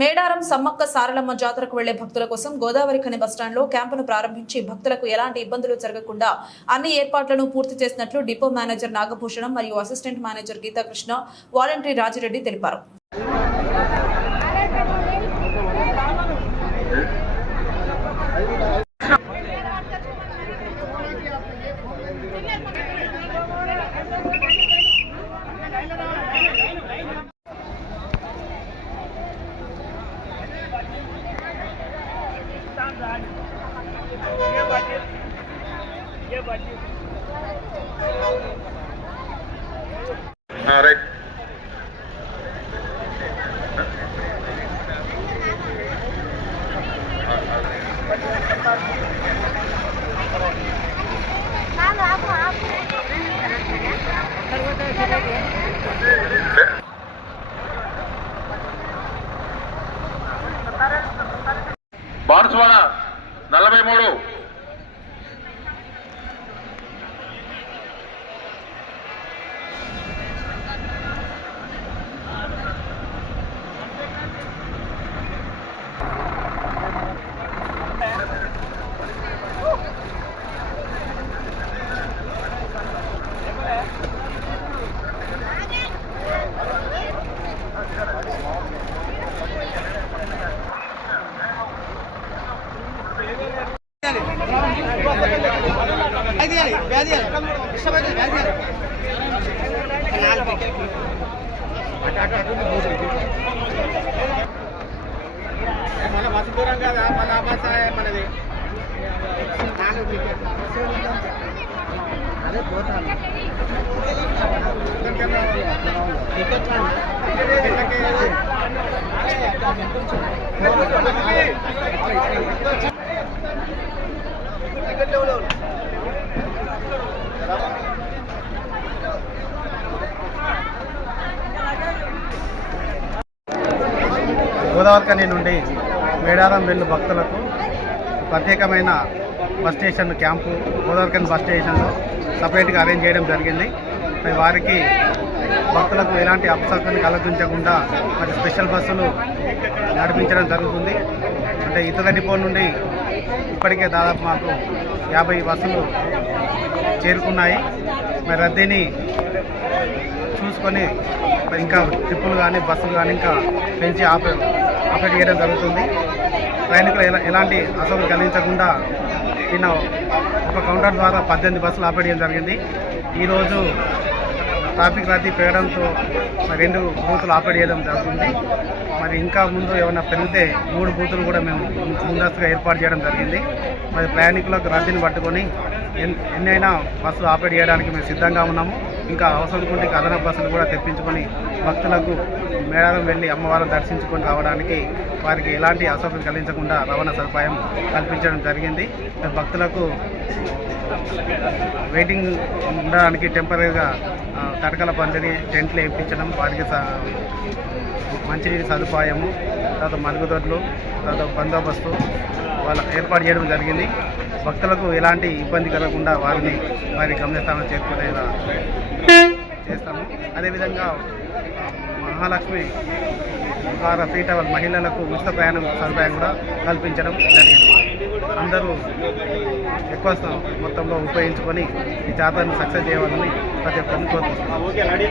మేడారం సమ్మక్క సారలమ్మ జాతరకు వెళ్ళే భక్తుల కోసం గోదావరి ఖని బస్టాండ్లో క్యాంపును ప్రారంభించి భక్తులకు ఎలాంటి ఇబ్బందులు జరగకుండా అన్ని ఏర్పాట్లను పూర్తి చేసినట్లు డిపో మేనేజర్ నాగభూషణం మరియు assistant manager Geethakrishna voluntary Rajireddy తెలిపారు. Dia bandido. Dia bandido. Banswada నలభై మూడు. మన బస్సు దూరం కదా మన బస్ మనది అదే పోతాను గోదావరికని నుండి మేడారం వెళ్ళు భక్తులకు ప్రత్యేకమైన bus station camp Godavarikhani bus స్టేషన్లో సపరేట్గా అరేంజ్ చేయడం జరిగింది. మరి వారికి భక్తులకు ఎలాంటి అపసర్కలు కల్పించకుండా మరి స్పెషల్ బస్సులు నడిపించడం జరుగుతుంది. అంటే ఇతర డిపో నుండి ఇప్పటికే దాదాపు మాకు యాభై బస్సులు చేరుకున్నాయి. మరి రద్దీని చూసుకొని ఇంకా ట్రిప్పులు కానీ బస్సులు కానీ ఇంకా పెంచి ఆపే ఆపరేట్ చేయడం జరుగుతుంది. ప్రయాణికులు ఎలా ఎలాంటి అసలు కలిగించకుండా నిన్న ఒక కౌంటర్ ద్వారా పద్దెనిమిది బస్సులు ఆపేయడం చేయడం జరిగింది. ఈరోజు ట్రాఫిక్ రద్దీ పెరగడంతో మరి రెండు బూతులు ఆపరేట్ చేయడం జరుగుతుంది. మరి ఇంకా ముందు ఏమైనా పెరిగితే మూడు బూతులు కూడా మేము ముందస్తుగా ఏర్పాటు చేయడం జరిగింది. మరి ప్రయాణికులకు రద్దీని పట్టుకొని ఎన్ ఎన్నైనా బస్సులు ఆపరేట్ చేయడానికి మేము సిద్ధంగా ఉన్నాము. ఇంకా అవసరం ఉంటే ఇంకా అదనపు బస్సులు కూడా తెప్పించుకొని భక్తులకు మేడారం వెళ్ళి అమ్మవారిని దర్శించుకొని రావడానికి వారికి ఎలాంటి అసౌకర్యం కలిగించకుండా రవాణా సదుపాయం కల్పించడం జరిగింది. భక్తులకు వెయిటింగ్ ఉండడానికి టెంపరీగా తడకల పందిరి టెంట్లు వేయించడం వారికి స- మంచినీటి సదుపాయము తర్వాత మరుగుదొడ్లు తర్వాత బందోబస్తు వాళ్ళ ఏర్పాటు చేయడం జరిగింది. భక్తులకు ఎలాంటి ఇబ్బంది కలగకుండా వారిని వారి గమ్యస్థానం చేరుకునేలా చేస్తాము. అదేవిధంగా మహాలక్ష్మి వార ఫ్రీ ట్రావెల్ మహిళలకు ఉచిత ప్రయాణం సదుపాయం కూడా కల్పించడం జరిగింది. అందరూ ఎక్కువ మొత్తంలో ఉపయోగించుకొని ఈ జాతరను సక్సెస్ చేయాలని ప్రతి ఒక్కరిని కోరుతున్నాం